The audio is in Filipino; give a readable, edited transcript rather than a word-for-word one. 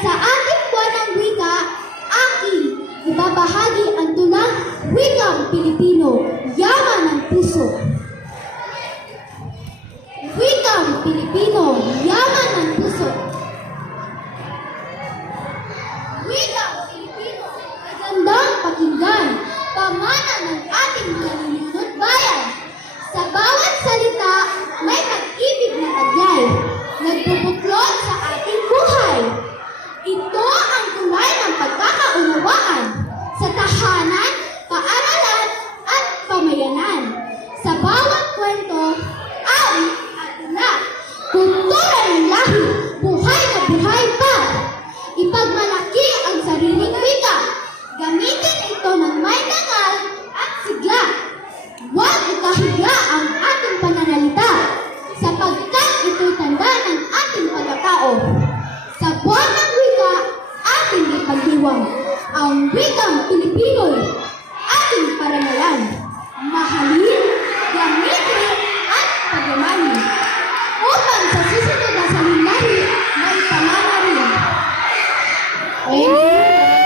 sa ating buwanang wika, aking ibabahagi ang tulang wikang Pilipino, yaman ng puso. Wikang Pilipino, yaman ng puso. Wikang Pilipino, magandang pakinggan, pamana ng ating mga nilunod bayan. Sa bawat salita, may pag-ibig na taglay, nagpupuklod sa ating buhay. Ito ang tunay ng pagkakaunawaan sa tahanan, paaralan, at pamayanan. Sa bawat kwento, awit at tula, kultura ng lahi, buhay na buhay pa. Ipagmalaki ang sariling wika, gamitin ito ng may dangal at sigla. Huwag ikahiya ang ating pananalita, sapagkat ito tanda ng ating pagkatao. Sa buwan ng wika, ating ipagdiwang ang wikang Pilipino'y ating parangalan. Mahalin,